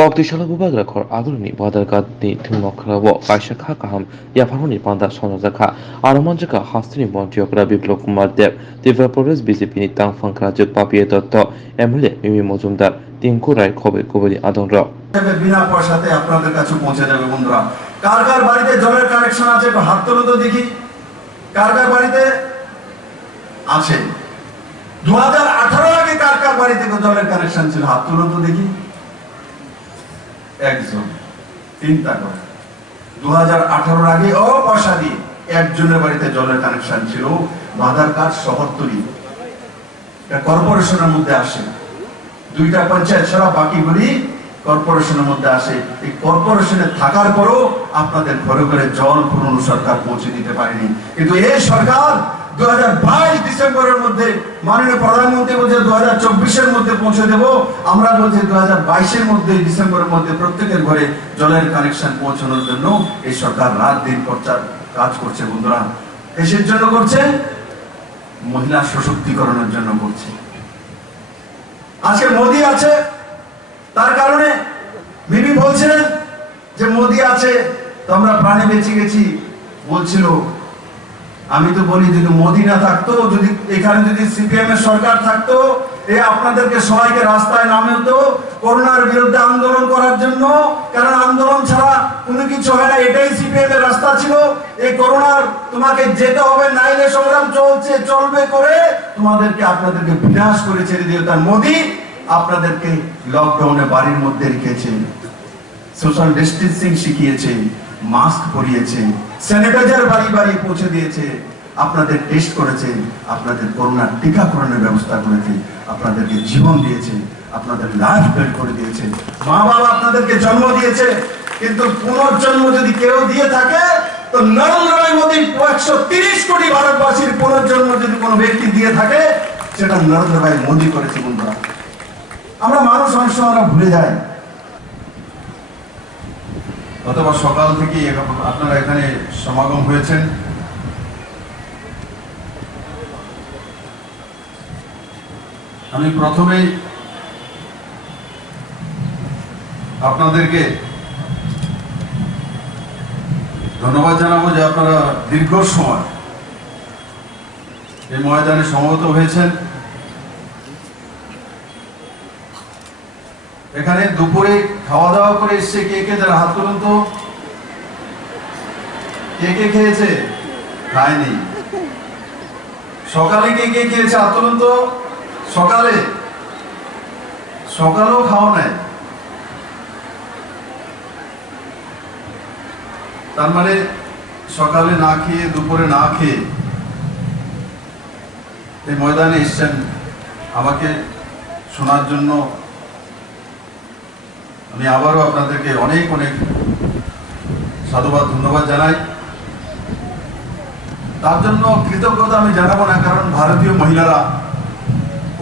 Kok khor adurni badargat ni thunokrawo kaisa kha kaham yafaroni panda sonajaka aramanjaka hastini bontiokra biplop kumar dev Tripura Pradesh BJP নিতাং ফাংক্রাজত পাপিয়ে Dutta MLA Mimi Majumdar Tinku Roy খবর কবরি আদংর বিনা পয়সাতে আপনাদের কাছে পৌঁছে যাবে বন্ধুরা। কার কার বাড়িতে জলের কানেকশন আছে একটু হাত তোলো তো দেখি। কার কার বাড়িতে আছে? 2018 আগে কার কার বাড়িতে জলের কানেকশন ছিল? হাত তোলো তো দেখি। একজন। চিন্তা করে 2018 আগে পয়সা দিয়ে একজনের বাড়িতে জলের কানেকশন ছিল। বাধারকাট শহরতলি কর্পোরেশনের মধ্যে আসে, দুইটা পঞ্চায়েত ছাড়া বাকিগুলি কর্পোরেশনের মধ্যে আসে। এই কর্পোরেশনে থাকার পরও আপনাদের ঘরে ঘরে জল পুরনো সরকার পৌঁছে দিতে পারেনি। কিন্তু এই সরকার 2022 ডিসেম্বরের মধ্যে মাননীয় প্রধানমন্ত্রী বলছে 2024-এর মধ্যে পৌঁছে দেব, আমরা বলছি 2022-এর মধ্যে ডিসেম্বরের মধ্যে প্রত্যেকের ঘরে জলের কানেকশন পৌঁছানোর জন্য এই সরকার রাত দিন কাজ করছে বন্ধুরা। দেশের জন্য করছে, মহিলা সশক্তিকরণের জন্য করছে। আজকে মোদি আছে, তার কারণে মিমি বলছিলেন যে মোদি আছে তো আমরা প্রাণে বেঁচে গেছি। বলছিল, আমি তো বলি যদি মোদি না থাকতো, যদি এখানে যদি সিপিএম এর সরকার থাকতো, আপনাদেরকে সবাইকে রাস্তায় নামে হতো করোনার বিরুদ্ধে আন্দোলন করার জন্য। কারণ আন্দোলন ছাড়া কোনো কিছু হয় না, এটাই সিপিএম এর রাস্তা ছিল। এই করোনার তোমাকে যেতে হবে, নাইলে সংগ্রাম চলবে করে তোমাদেরকে আপনাদেরকে বিনাশ করে ছেড়ে দিও। তার মোদি আপনাদেরকে লকডাউনে বাড়ির মধ্যে রেখেছে, সোশ্যাল ডিস্টেন্সিং শিখিয়েছে, মাস্ক পরিয়েছে, স্যানিটাইজার বাড়ি বাড়ি পৌঁছে দিয়েছে, আপনাদের টেস্ট করেছে, আপনাদের করোনার টিকাকরণের ব্যবস্থা করেছে, আপনাদেরকে জীবন দিয়েছে, আপনাদের লাইফ বেল্ট করে দিয়েছে। মা বাবা আপনাদেরকে জন্ম দিয়েছে। কিন্তু পুনর্জন্ম যদি কেউ দিয়ে থাকে তো নরেন্দ্র মোদী 130 কোটি ভারতবাসীর পুনর্জন্ম যদি কোনো ব্যক্তি দিয়ে থাকে সেটা নরেন্দ্র মোদী করেছে বন্ধুরা। আমরা মানুষ অনেক সময় আমরা ভুলে যাই। অথবা সকাল থেকে আপনারা এখানে সমাগম হয়েছেন, আমি প্রথমেই আপনাদেরকে ধন্যবাদ জানাবো যে আপনারা দীর্ঘ সময় এই ময়দানে সমবেত হয়েছেন। এখানে দুপুরে খাওয়া দাওয়া করে এসছে কে কে? যারা হাত তুলুন তো। কে কে খেয়েছে? খায়নি। সকালে কে কে খেয়েছে? হাত তুলুন তো। সকালেও খাওয়া নাই। তার মানে সকালে না খেয়ে দুপুরে না খেয়ে এই ময়দানে এসছেন আমাকে শোনার জন্য। আমি আবারও আপনাদেরকে অনেক অনেক সাধুবাদ ধন্যবাদ জানাই। তার জন্য কৃতজ্ঞতা আমি জানাবো না, কারণ ভারতীয় মহিলারা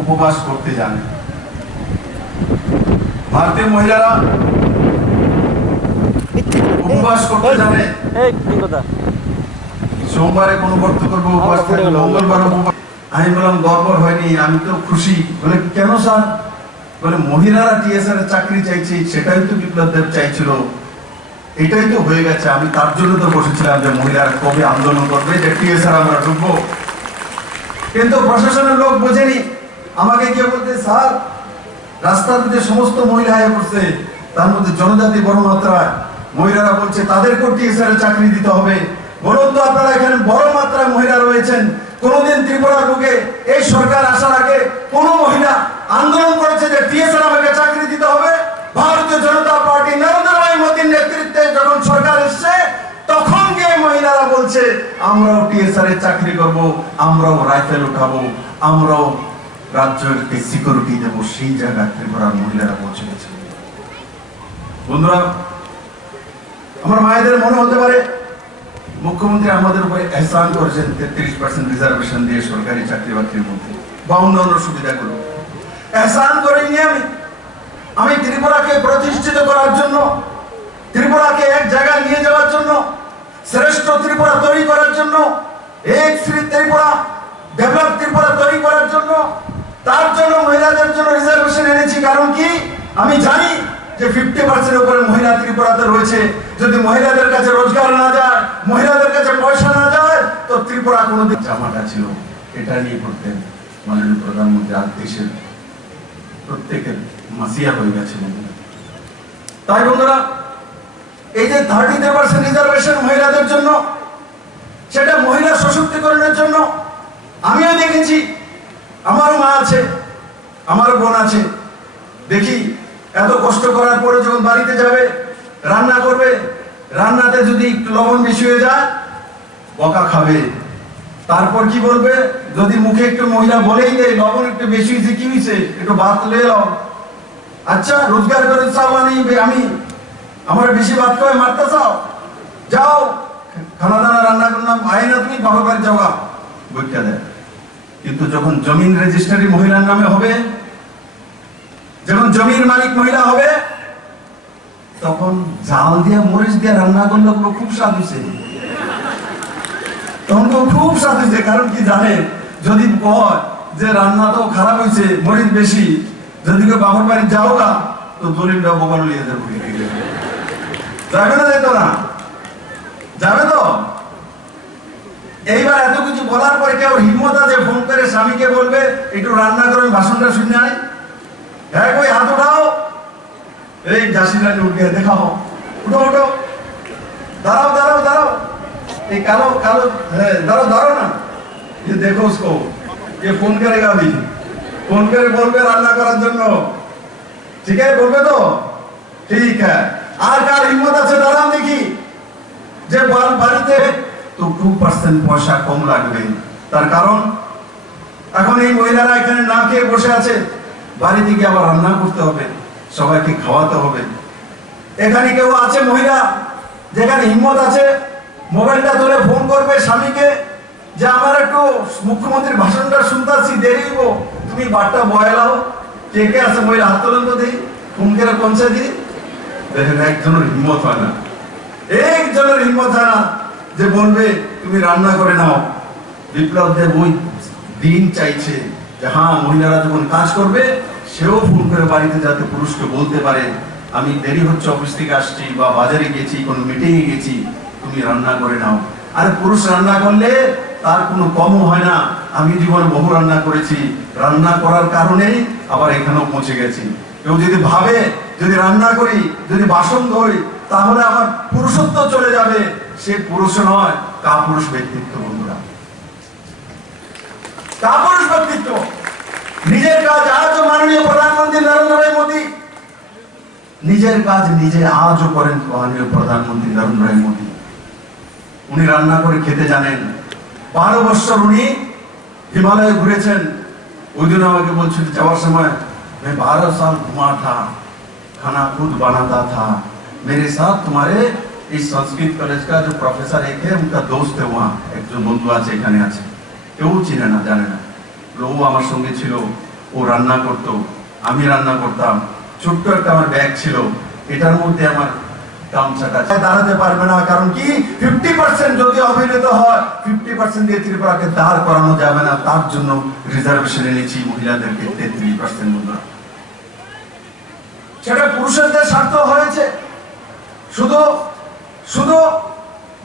উপবাস করতে জানে। ভারতীয় মহিলারা উপবাস করতে জানে। সোমবারে কোনো ব্রত করবো, উপবাস থাকবে, মঙ্গলবার উপবাস। আমি বললাম গড়বড় হয়নি, আমি তো খুশি। বলে কেন স্যার? বলে মহিলারা টিএসআর এর চাকরি চাইছে, সেটাই তো বিপ্লব দেব চাইছিল, এটাই তো হয়ে গেছে। আমি তার জন্য তো বসেছিলাম যে মহিলারা কবে আন্দোলন করবে যে টিএসআর আমরা ঢুকবো। কিন্তু প্রশাসনের লোক বোঝেনি। আমাকে গিয়ে বলতে, স্যার রাস্তার মধ্যে সমস্ত মহিলা হয়ে পড়ছে, তার মধ্যে জনজাতি বড় মাত্রায়, মহিলারা বলছে তাদেরকেও টিএসআর এর চাকরি দিতে হবে। বলুন তো আপনারা এখানে বড় মাত্রায় মহিলা রয়েছেন, কোনদিন ত্রিপুরার বুকে এই সরকার আসার আগে কোন মহিলা আন্দোলন করেছে যে টিএসআর আমাকে চাকরি দিতে হবে? ভারতীয় জনতা পার্টি নরেন্দ্র মোদীর নেতৃত্বে যখন সরকার এসছে তখন গিয়ে মহিলারা বলছে আমরাও টিএসআর এর চাকরি করব, আমরাও রাইফেল উঠাবো, আমরাও রাজ্যকে সিকিউরিটি দেবো। সেই জায়গায় ত্রিপুরার মহিলারা পৌঁছে গেছে। বন্ধুরা, আমার মায়েদের মনে হতে পারে মুখ্যমন্ত্রী আমাদের উপরে এহসান করেছেন 33% রিজার্ভেশন দিয়ে সরকারি চাকরি বাকরির মধ্যে বা অন্যান্য সুবিধাগুলো। এহসান করিনি আমি ত্রিপুরাকে প্রতিষ্ঠিত করার জন্য, ত্রিপুরাকে এক জায়গায় নিয়ে যাওয়ার জন্য, শ্রেষ্ঠ ত্রিপুরা তৈরি করার জন্য, এক শ্রী ত্রিপুরা, ডেভেলপ ত্রিপুরা তৈরি করার জন্য, তার জন্য মহিলাদের জন্য রিজার্ভেশন এনেছি। কারণ কি? আমি জানি যে 50% উপরে মহিলা ত্রিপুরাতে রয়েছে, যদি মহিলাদের কাছে রোজগার না যায়, মহিলাদের কাছে পয়সা না যায়, তো ত্রিপুরা কোনোদিন জামাটা ছিল এটা নিয়ে করতেন মাননীয় প্রধানমন্ত্রী। আর দেশের প্রত্যেকের মাসিয়া হয়ে গেছে। তাই বন্ধুরা, এই যে 33% রিজার্ভেশন মহিলাদের জন্য, সেটা মহিলা সশক্তিকরণের জন্য। আমিও দেখেছি, আমারও মা আছে, আমারও বোন আছে, দেখি এত কষ্ট করার পরে যখন বাড়িতে যাবে রান্না করবে, রান্নাতে যদি একটু লবণ বেশি হয়ে যায় বকা খাবে। তারপর কি বলবে, যদি মুখে একটু মহিলা বলেই দেয় লবণ একটু বেশি হয়েছে, কি হয়েছে, একটু ভাত লে যাও। আচ্ছা, রোজগার করে চাও আমি আমার বেশি ভাত খাওয়াই মারতে চাও, যাও খানা দানা রান্না করলাম, আয় না তুমি বাবার বাড়ি যাওয়া, বইটা দেয়। কিন্তু যখন জমিন রেজিস্ট্রারি মহিলার নামে হবে, যখন জমির মালিক মহিলা হবে, তখন জাল দিয়ে মরিচ দিয়ে রান্না করলে খুব স্বাদ হয়েছে, তখন খুব স্বাদ হয়েছে। কারণ কি জানে, যদি কয় যে রান্না তো খারাপ হয়েছে, মরিচ বেশি, যদি বাবার বাড়ি যাও না, তো দলিলটা বোকার লিয়ে যাবে। যাবে না, যেত না, যাবে তো। এইবার এত কিছু বলার পরে কেউ হিম্মত আছে ফোন করে স্বামীকে বলবে একটু রান্না করে ভাষণটা শুনে আয়? হ্যাঁ, কই হাত উঠাও, এই জাসিরা উঠে দেখাও, উঠো উঠো, দাঁড়াও দাঁড়াও দাঁড়াও, এই কালো কালো, হ্যাঁ দাঁড়াও দাঁড়াও না, ये देखो उसको, ये फोन करेगा अभी, फोन करे বলবে রান্না করার জন্য, ঠিক আছে বলবে তো? ঠিক আছে। আর কার হিম্মত আছে দাঁড়ান দেখি, যে বাড়িতে তো 2% পয়সা কম লাগবে। তার কারণ এখন এই মহিলারা এখানে না খেয়ে বসে আছে, বাড়িতে গিয়ে আবার রান্না করতে হবে, সবাইকে খাওয়াতে হবে। এখানে কেউ আছে মহিলা যেখানে হিম্মত আছে, মোবাইলটা ধরে ফোন করবে স্বামীকে যে আমার একটু মুখ্যমন্ত্রীর ভাষণটা শুনতেছি, দেরি হইব, তুমি বারটা বয়ালাও। কে কে আছে মহিলা হাত তোলেন তো দিই, ফোন করে পৌঁছে দিই। দেখেন একজনের হিম্মত হয় না, একজনের হিম্মত হয় না যে বলবে তুমি রান্না করে নাও। বিপ্লব দেব ওই দিন চাইছে যে হ্যাঁ, মহিলারা যখন কাজ করবে সেও ফোন করে বাড়িতে যাতে পুরুষকে বলতে পারে আমি দেরি হচ্ছে, অফিস থেকে আসছি বা বাজারে গেছি, কোনো মিটিংয়ে গেছি, তুমি রান্না করে নাও। আর পুরুষ রান্না করলে তার কোনো কমও হয় না। আমি জীবনে বহু রান্না করেছি, রান্না করার কারণেই আবার এখানেও পৌঁছে গেছি। কেউ যদি ভাবে যদি রান্না করি, যদি বাসন ধরি, তাহলে আমার পুরুষত্ব চলে যাবে, সে পুরুষ নয়, কাপুরুষ ব্যক্তিত্ব। বন্ধুরা, কাপুরুষ ব্যক্তিত্ব। নিজের কাজ আজও মাননীয় প্রধানমন্ত্রী নরেন্দ্র মোদী নিজের কাজ নিজে আজও করেন। মাননীয় প্রধানমন্ত্রী নরেন্দ্র মোদী উনি রান্না করে খেতে জানেন। 12 বছর উনি হিমালয়ে ঘুরেছেন। ওই দিন আমাকে বলছিল যাওয়ার সময়, मैं 12 साल घुमा था, खाना खुद बनाता था, मेरे साथ तुम्हारे इस संस्कृत कॉलेज का जो प्रोफेसर एक है, उनका दोस्त है, वहाँ একজন বন্ধু আছে, এখানে আছে, কেউ চিনে না জানে না। ও আমার সঙ্গে ছিল, ও রান্না করতো, আমি রান্না করতাম। ছোট্ট একটা আমার ব্যাগ ছিল, এটার মধ্যে আমার গামছাটা দাঁড়াতে পারবে না। কারণ কি 50% যদি অভিনীত হয়, 50% দিয়ে ত্রিপুরাকে দাঁড় করানো যাবে না। তার জন্য রিজার্ভেশন এনেছি মহিলাদেরকে 33%। বন্ধুরা, সেটা পুরুষদের স্বার্থ হয়েছে, শুধু শুধু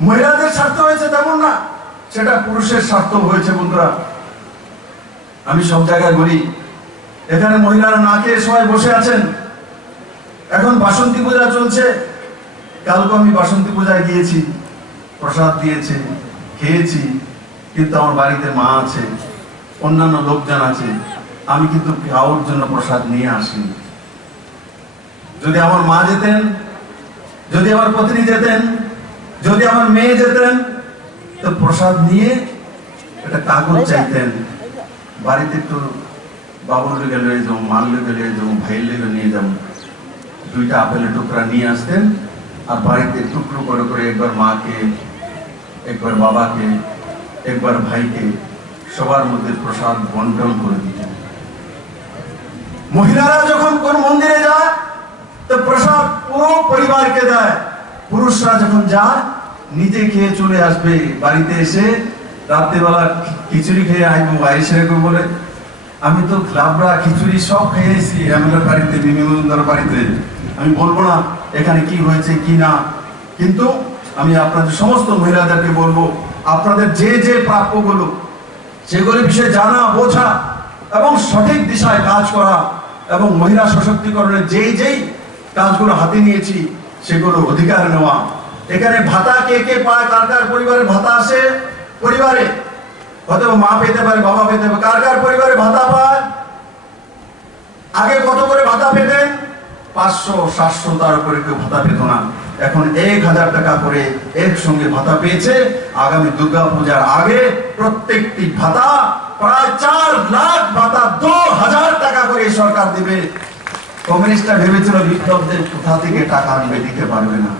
মহিলাদের স্বার্থ হয়েছে তেমন না, সেটা পুরুষের স্বার্থ হয়েছে। বন্ধুরা, আমি সব জায়গায় বলি, এখানে মহিলারা না খেয়ে সবাই বসে আছেন। এখন বাসন্তী পূজা চলছে, কালকে আমি বাসন্তী পূজায় গিয়েছি, প্রসাদ দিয়েছে, খেয়েছি, কিন্তু আমার বাড়িতে মা আছে, অন্যান্য লোকজন আছে, আমি কিন্তু কারোর জন্য প্রসাদ নিয়ে আসিনি। যদি আমার মা যেতেন, যদি আমার পত্নী যেতেন, যদি আমার মেয়ে যেতেন, তো প্রসাদ নিয়ে একটা কাগজ চাইতেন, বাড়িতে একটু বাবুর লেগে লয়ে যাবো, মার লেগে লয়ে যাবো, ভাইয়ের লেগে নিয়ে যাবো, 2টা আপেলের টুকরা নিয়ে আসতেন। আর বাড়িতে টুকরো করে করে একবার মাকে, একবার বাবাকে, একবার ভাইকে, সবার মধ্যে প্রসাদ বন্টন করে দিতেন। মহিলারা যখন কোন মন্দিরে যায় তো প্রসাদ পুরো পরিবারকে দেয়। পুরুষরা যখন যায় নিজে খেয়ে চলে আসবে, বাড়িতে এসে রাত্রেবেলা খিচুড়ি খেয়ে আসবো, এসে বলে আমি তো লাবড়া খিচুড়ি সব খেয়েছি আমাদের বাড়িতে, মিমি মজুমদার বাড়িতে, আমি বলবো না এখানে কি হয়েছে কি না, কিন্তু আমি আপনাদের সমস্ত মহিলাদেরকে বলবো, আপনাদের যে যে প্রাপ্যগুলো সেগুলি বিষয়ে জানা, বোঝা এবং সঠিক দিশায় কাজ করা, এবং মহিলা সশক্তিকরণের যেই কাজগুলো হাতে নিয়েছি সেগুলো অধিকার নেওয়া। এখানে ভাতা কে কে পায়, কার কার পরিবারে ভাতা আসে, পরিবারে হয়তো মা পেতে পারে, বাবা পেতে পারে, কার কার পরিবারে ভাতা পায়, আগে কত করে ভাতা পেতেন, 500 700, তার উপরে কেউ ভাতা পেত না, এখন 1000 টাকা করে একসঙ্গে ভাতা পেয়েছে। আগামী দুর্গা পূজার আগে প্রত্যেকটি ভাতা প্রায় 4 লাখ ভাতা 2000 টাকা করে এই সরকার দিবে। কমিউনিস্টরা ভেবেছিল বিপ্লবদের কোথা থেকে টাকা আনবে, দিতে পারবে না,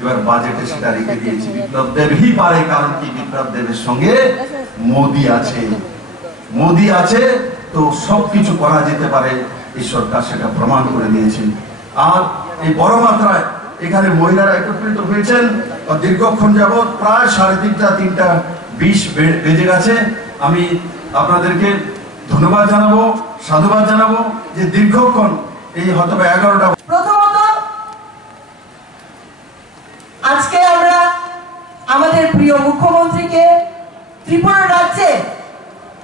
এবার বাজেটে সেটা রেখে দিয়েছি। বিপ্লব দেবই পারে, কারণ কি বিপ্লব দেবের সঙ্গে মোদি আছে, তো সবকিছু করা যেতে পারে। এই সরকার সেটা প্রমাণ করে দিয়েছে। আর এই বড় মাত্রায় এখানে মহিলারা একত্রিত হয়েছেন দীর্ঘক্ষণ যাবৎ, প্রায় 3:30 বেজে গেছে। আমি আপনাদেরকে ধন্যবাদ জানাবো, সাধুবাদ জানাবো যে দীর্ঘক্ষণ এই হয়তো 11টা। প্রথমত আজকে আমরা আমাদের প্রিয় মুখ্যমন্ত্রীকে ত্রিপুরা রাজ্যে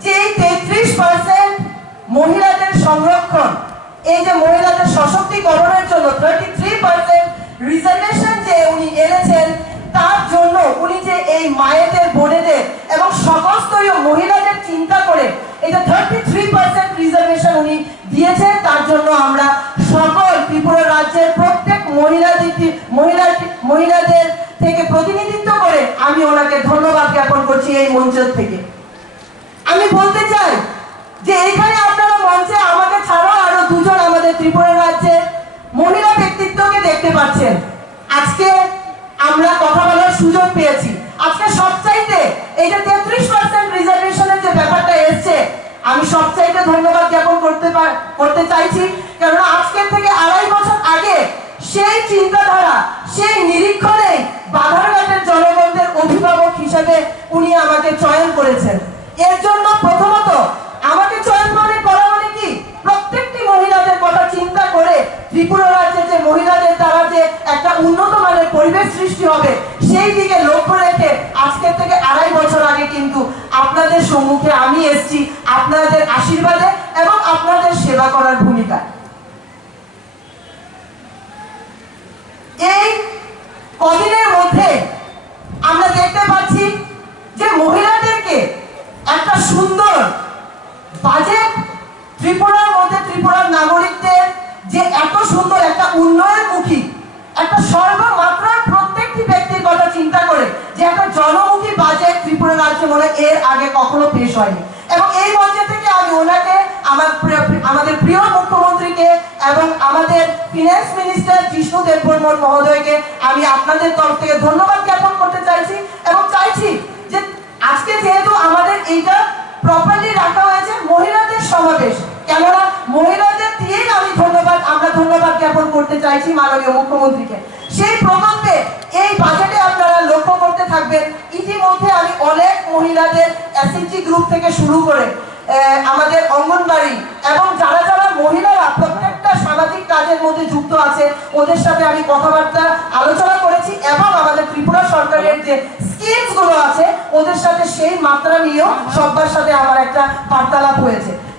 যে 33% মহিলাদের সংরক্ষণ, এই যে মহিলাদের সশক্তিকরণের জন্য 33% রিজার্ভেশন যে উনি এনেছেন, তার জন্য উনি যে এই মায়েদের, বোনেদের এবং সকল স্তরীয় মহিলাদের চিন্তা করে এই যে 33% রিজার্ভেশন উনি দিয়েছেন, তার জন্য আমরা সকল ত্রিপুরা রাজ্যের প্রত্যেক মহিলাদের থেকে প্রতিনিধিত্ব করে আমি ওনাকে ধন্যবাদ জ্ঞাপন করছি এই মঞ্চ থেকে। আমি বলতে চাই যে এখানে আপনারা মঞ্চে আমাকে ছাড়াও আরো দুজন আমাদের ত্রিপুরা রাজ্যের মহিলা ব্যক্তিত্বকে দেখতে পাচ্ছেন। আজকে আমরা কথা বলার সুযোগ পেয়েছি। আজকে সবচাইতে এই যে 33% রিজার্ভেশনের যে ব্যাপারটা এসছে, আমি সবচাইতে ধন্যবাদ জ্ঞাপন করতে চাইছি, কারণ আজকের থেকে 2.5 বছর আগে সেই চিন্তাধারা, সেই নিরীক্ষণে বাধারঘাটের জনগণদের অভিভাবক হিসেবে উনি আমাকে চয়ন করেছেন। এর জন্য প্রথমত আমাকে চয়ন করা মানে কি, প্রত্যেকটি মহিলাদের কথা চিন্তা করে ত্রিপুরা রাজ্যের যে মহিলাদের দ্বারা যে একটা উন্নত মানের পরিবেশ সৃষ্টি হবে, সেই দিকে লক্ষ্য রেখে আজকের থেকে 2.5 বছর আগে কিন্তু আপনাদের সম্মুখে আমি এসেছি আপনাদের আশীর্বাদে এবং আপনাদের সেবা করার ভূমিকা। এই কদিনের মধ্যে আমরা দেখতে পাচ্ছি যে মহিলাদেরকে একটা সুন্দর বাজেট, ত্রিপুরার মধ্যে ত্রিপুরার নাগরিকদের যে এত সুন্দর একটা উন্নয়নমুখী, একটা সর্বমাত্রার প্রত্যেকটি ব্যক্তির কথা চিন্তা করে যে একটা জনমুখী বাজেট ত্রিপুরা রাজ্যে মনে এর আগে কখনো পেশ হয়নি। এবং এই মঞ্চে থেকে আমি ওনাকে, আমাদের প্রিয় মুখ্যমন্ত্রীকে এবং আমাদের ফিনান্স মিনিস্টার জিষ্ণু দেববর্মন মহোদয়কে আমি আপনাদের তরফ থেকে ধন্যবাদ জ্ঞাপন করতে চাইছি, এবং চাইছি যে আজকে যেহেতু আমাদের এইটা প্রপারলি রাখা হয়েছে মহিলাদের সমাবেশ, কেননা মহিলাদের দিয়েই আমরা ধন্যবাদ জ্ঞাপন করতে চাইছি মাননীয় মুখ্যমন্ত্রীকে। সেই প্রকল্পে এই বাজেটে আপনারা লক্ষ্য করতে থাকবেন, ইতিমধ্যে আমি অনেক মহিলাদের এসএইচজি গ্রুপ থেকে শুরু করে আমাদের অঙ্গনবাড়ি এবং যারা যারা মহিলারা প্রত্যেকটা সামাজিক কাজের মধ্যে যুক্ত আছে, ওদের সাথে আমি কথাবার্তা আলোচনা করেছি, এবং আমাদের ত্রিপুরা সরকারের যে স্কিমস গুলো আছে ওদের সাথে সেই মাত্রা নিয়েও সবার সাথে আমার একটা বার্তালাপ হয়েছে।